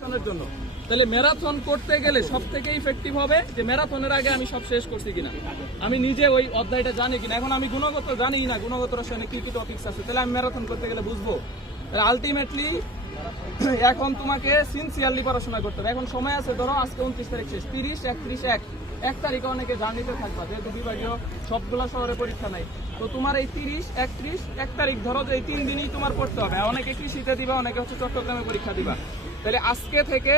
জন্য। তাহলে ম্যারাথন করতে গেলে সব থেকে ইফেক্টিভ হবে যে ম্যারাথনের আগে আমি সব শেষ করছি কিনা, আমি নিজে ওই অধ্যায়টা জানি কিনা। এখন আমি গুণগত জানি না, গুণগত রসায়নে কি কি টপিকস আছে, তাহলে আমি ম্যারাথন করতে গেলে বুঝবো। তাহলে আলটিমেটলি এখন তোমাকে সিনসিয়ারলি পড়াশোনা করতে হবে। এখন সময় আছে, ধরো আজকে 29 তারিখ শেষ, 30, 31, 1 তারিখে অনেকে জার্নিতে থাকবা, যেহেতু বিভাগীয় সবগুলা শহরে পরীক্ষা নাই। তো তোমার এই 30, 31, 1 তারিখ ধরো যে এই 3 দিনই তোমার পড়তে হবে। অনেকে কৃষিতে দিবা, অনেকে হচ্ছে চট্টগ্রামে পরীক্ষা দিবা। তাহলে আজকে থেকে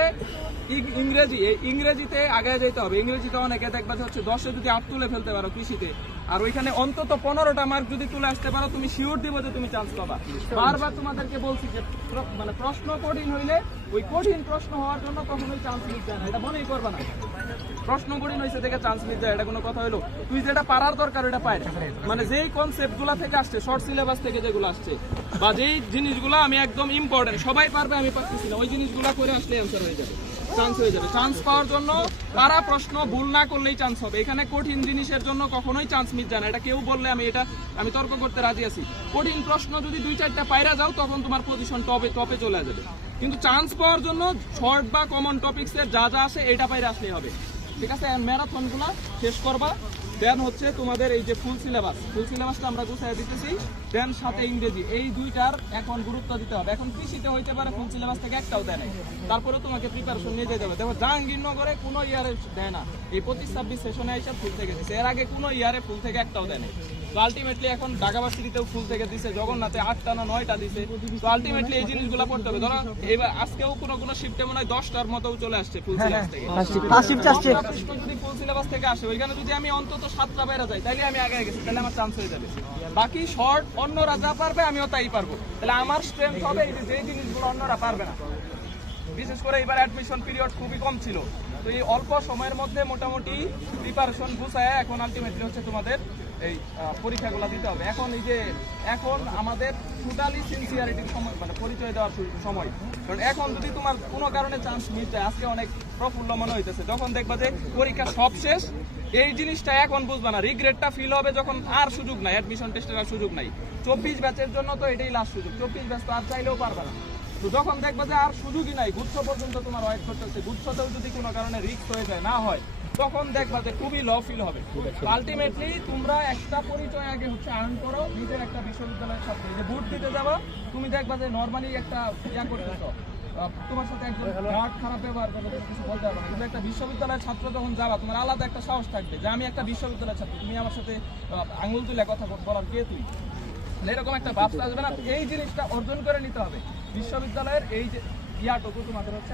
ইংরেজিতে আগে যেতে হবে। ইংরেজিতে অনেকে দেখবা হচ্ছে 10-এ যদি 8 তুলে ফেলতে পারো কৃষিতে, আর ওইখানে অন্তত 15টা মার্ক যদি তুলে আসতে পারো, তুমি শিওর দিব যে তুমি চান্স পাবা। বারবার তোমাদেরকে বলছি যে মানে প্রশ্ন কঠিন হইলে ওই কঠিন প্রশ্ন হওয়ার জন্য কখনোই চান্স মিস যায় না, এটা মনেই করবা না। প্রশ্ন কঠিন হয়েছে দেখে চান্স মিস যায়, এটা কোনো কথা হলো? তুই যেটা পারার দরকার ওটা পায়, মানে যেই কনসেপ্ট গুলা থেকে আসছে, শর্ট সিলেবাস থেকে যেগুলো আসছে, বা যেই জিনিসগুলো আমি একদম ইম্পর্টেন্ট সবাই পারবে আমি পারতেছি না, ওই জিনিসগুলো করে আসলে অ্যান্সার হয়ে যাবে, চান্স হয়ে যাবে। চান্স পাওয়ার জন্য পারা প্রশ্ন ভুল না করলেই চান্স হবে। এখানে কঠিন জিনিসের জন্য কখনোই চান্স মিস যায় না। এটা কেউ বললে আমি তর্ক করতে রাজি আছি। কঠিন প্রশ্ন যদি 2-4টা পাইরা যাও, তখন তোমার পজিশন টপে চলে যাবে। কিন্তু চান্স পাওয়ার জন্য শর্ট বা কমন টপিক্সের যা যা আছে এটা পাইরা আসলেই হবে, ঠিক আছে? ম্যারাথনগুলা শেষ করবা। দেন হচ্ছে তোমাদের এই যে ফুল সিলেবাসটা আমরা গুছিয়ে দিতেছি, দেন সাথে ইংরেজি, এই দুইটার এখন গুরুত্ব দিতে হবে। এখন কৃষিতে হইতে পারে ফুল সিলেবাস থেকে একটাও দেয় নাই, তারপরে তোমাকে প্রিপারেশন নিয়ে যেতে হবে। দেখো জাহাঙ্গীরনগরে কোনো ইয়ারে দেয় না, এই 25-26 সেশনে এসে ফুল থেকে দিচ্ছে, এর আগে কোনো ইয়ারে ফুল থেকে একটাও দেয় নাই। তো আলটিমেটলি এখন ঢাকা ভার্সিটিতেও ফুল থেকে দিছে, জগন্নাথে 8টা না 9টা দিছে। তো আলটিমেটলি এই জিনিসগুলো পড়তে হবে। ধরো এবার আজকেও কোনো শিফটে মনে হয় 10টার মতো চলে আসছে ফুল সিলেবাস থেকে। যদি ফুল সিলেবাস থেকে আসে, ওইখানে যদি আমি অন্তত 7টা বাইরে যাই, তাহলে আমি আগে গেছি, তাহলে আমার চান্স হয়ে যাবে। বাকি শর্ট অন্যরা যা পারবে আমিও তাই পারবো, তাহলে আমার স্ট্রেংথ হবে এই যে জিনিসগুলো অন্যরা পারবে না। বিশেষ করে এবার অ্যাডমিশন পিরিয়ড খুবই কম ছিল, তো এই অল্প সময়ের মধ্যে মোটামুটি প্রিপারেশন গুছায় এখন আলটিমেটলি হচ্ছে তোমাদের এই পরীক্ষাগুলো দিতে হবে। এখন আমাদের টোটালি সিনসিয়ারিটির সময়, মানে পরিচয় দেওয়ার সময়। কারণ এখন যদি তোমার কোনো কারণে চান্স মিস যায়, আজকে অনেক প্রফুল্ল মনে হইতেছে, যখন দেখবা যে পরীক্ষা সব শেষ, এই জিনিসটা এখন বুঝবা না, রিগ্রেটটা ফিল হবে যখন আর সুযোগ নাই, অ্যাডমিশন টেস্টের আর সুযোগ নাই। 24 ব্যাচের জন্য তো এটাই লাস্ট সুযোগ, 24 ব্যাচ তো আর চাইলেও পারবে না। তো যখন দেখবা যে আর সুযোগই নাই, গুচ্ছ পর্যন্ত তোমার ওয়েট করতেছে, গুচ্ছতেও যদি কোনো কারণে রিস্ক হয়ে যায়, না হয়, তখন দেখবা যে খুবই লো ফিল হবে। আলটিমেটলি তোমরা একটা পরিচয় আগে হচ্ছে আর্ন করো, নিজের একটা বিশ্ববিদ্যালয়ের ছাত্র। যে বুট দিতে যাবা, তুমি দেখবা যে নর্মালি একটা করতেছো, তোমার সাথে একজন গার্ড খারাপ ব্যবহার করবে, কিছু বলতে পারবে না। কিন্তু একটা বিশ্ববিদ্যালয়ের ছাত্র যখন যাবা, তোমার আলাদা একটা সাহস থাকবে যে আমি একটা বিশ্ববিদ্যালয়ের ছাত্র, তুমি আমার সাথে আঙুল তুলে কথা বলার কে তুই, এরকম একটা ভাবটা আসবে না। এই জিনিসটা অর্জন করে নিতে হবে। বিশ্ববিদ্যালয়ের এই যে ইয়াটুকু তোমাদের হচ্ছে